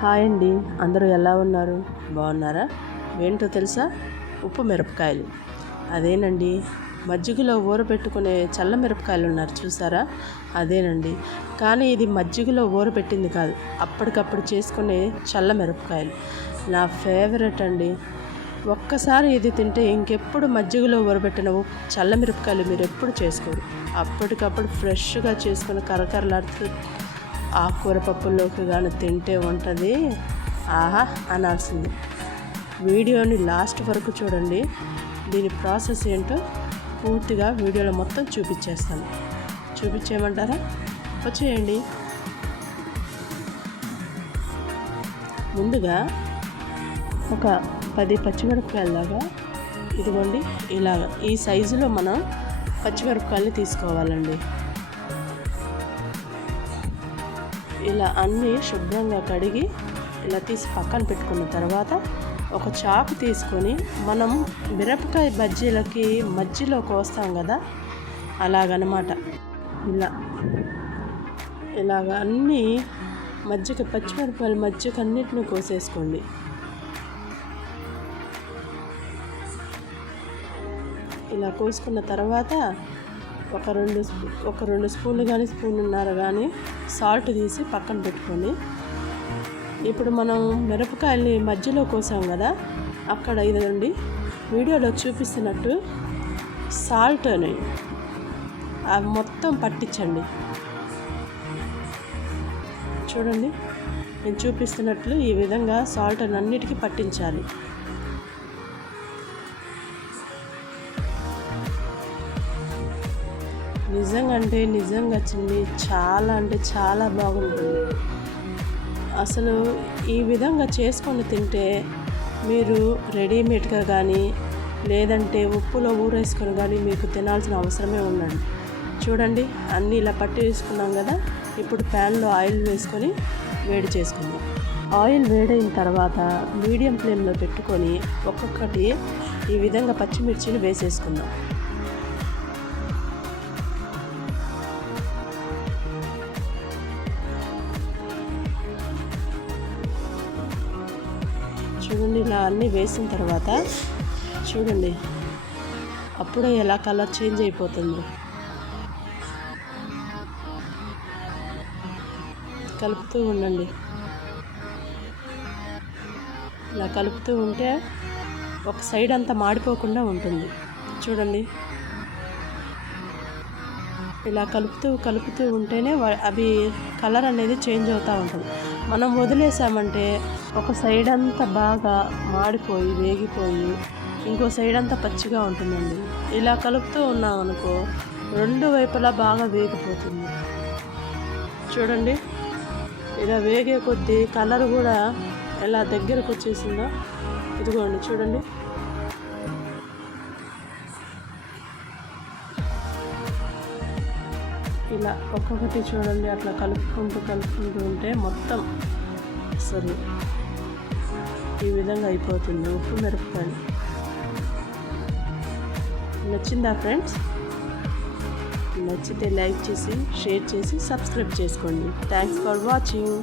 Hi అండి. అందరూ ఎలా ఉన్నారు? బాగున్నారా? ఏంటో తెలుసా? ఉప్పు మిరపకాయలు. అదేనండి. మజ్జిగలో ఊరబెట్టుకునే చల్ల మిరపకాయలు ఉన్నారు చూసారా? అదేనండి. కానీ ఇది మజ్జిగలో ఊరబెట్టింది కాదు. అప్పటికప్పుడు చేసుకునే చల్ల మిరపకాయలు. నా ఫేవరెట్ అండి. ఒక్కసారి ఇది తింటే ఇంకెప్పుడు మజ్జిగలో ఊరబెట్టిన ఉప్పు చల్ల మిరపకాయలు మీరు ఎప్పుడు చేసుకోరు. అప్పటికప్పుడు ఫ్రెష్గా చేసుకుని కరకరలాడుతూ ఆకుకూర పప్పుల్లోకి కానీ తింటే ఉంటుంది. ఆహా అనాల్సింది. వీడియోని లాస్ట్ వరకు చూడండి. దీని ప్రాసెస్ ఏంటో పూర్తిగా వీడియోలో మొత్తం చూపించేస్తాను. చూపించేయమంటారా? వచ్చేయండి. ముందుగా ఒక పది పచ్చిమిరపకాయలాగా ఇదిగోండి ఇలాగ ఈ సైజులో మనం పచ్చిమిరపకాయలు తీసుకోవాలండి. ఇలా అన్నీ శుభ్రంగా కడిగి ఇలా తీసి పక్కన పెట్టుకున్న తర్వాత ఒక చాకు తీసుకొని మనం మిరపకాయ బజ్జీలకి మధ్యలో కోస్తాం కదా అలాగనమాట. ఇలా ఇలాగ అన్నీ మజ్జిగ పచ్చిమిరపకాయల మజ్జిగ అన్నిటిని కోసేసుకోండి. ఇలా కోసుకున్న తర్వాత ఒక రెండు స్పూ- ఒక రెండు స్పూన్లు కానీ స్పూన్లున్నర కానీ సాల్ట్ తీసి పక్కన పెట్టుకొని ఇప్పుడు మనం మిరపకాయల్ని మధ్యలో కోసాం కదా అక్కడ ఇదండి వీడియోలో చూపిస్తున్నట్టు సాల్ట్ అని అవి మొత్తం పట్టించండి. చూడండి నేను చూపిస్తున్నట్లు ఈ విధంగా సాల్ట్ అన్నిటికీ పట్టించాలి. నిజంగా అంటే నిజంగా చిన్ని చాలా అంటే చాలా బాగుంటుంది. అసలు ఈ విధంగా చేసుకొని తింటే మీరు రెడీమేడ్గా కానీ లేదంటే ఉప్పులో ఊరేసుకొని కానీ మీకు తినాల్సిన అవసరమే ఉండండి చూడండి అన్నీ ఇలా పట్టి వేసుకున్నాం కదా ఇప్పుడు ప్యాన్లో ఆయిల్ వేసుకొని వేడి చేసుకుందాం. ఆయిల్ వేడైన తర్వాత మీడియం ఫ్లేమ్లో పెట్టుకొని ఒక్కొక్కటి ఈ విధంగా పచ్చిమిర్చిని వేసేసుకుందాం. చూడండి ఇలా అన్నీ వేసిన తర్వాత చూడండి అప్పుడే ఎలా కలర్ చేంజ్ అయిపోతుంది. కలుపుతూ ఉండండి. ఇలా కలుపుతూ ఉంటే ఒక సైడ్ అంతా మాడిపోకుండా ఉంటుంది. చూడండి. ఇలా కలుపుతూ కలుపుతూ ఉంటేనే అవి కలర్ అనేది చేంజ్ అవుతూ ఉంటుంది. మనం వదిలేసామంటే ఒక సైడ్ అంతా బాగా మాడిపోయి వేగిపోయి ఇంకో సైడ్ అంతా పచ్చిగా ఉంటుందండి. ఇలా కలుపుతూ ఉన్నాం అనుకో రెండు వైపులా బాగా వేగిపోతుంది. చూడండి. ఇలా వేగే కొద్దీ కలర్ కూడా ఎలా దగ్గరకు వచ్చేసిందో ఇదిగోండి చూడండి. ఇలా ఒక్కొక్కటి చూడండి అట్లా కలుపుకుంటూ కలుపుకుంటూ ఉంటే మొత్తం అసలు ఈ విధంగా అయిపోతుంది ఉప్పు మిరపకాయలు. నచ్చిందా ఫ్రెండ్స్? నచ్చితే లైక్ చేసి షేర్ చేసి సబ్స్క్రైబ్ చేసుకోండి. Thanks for watching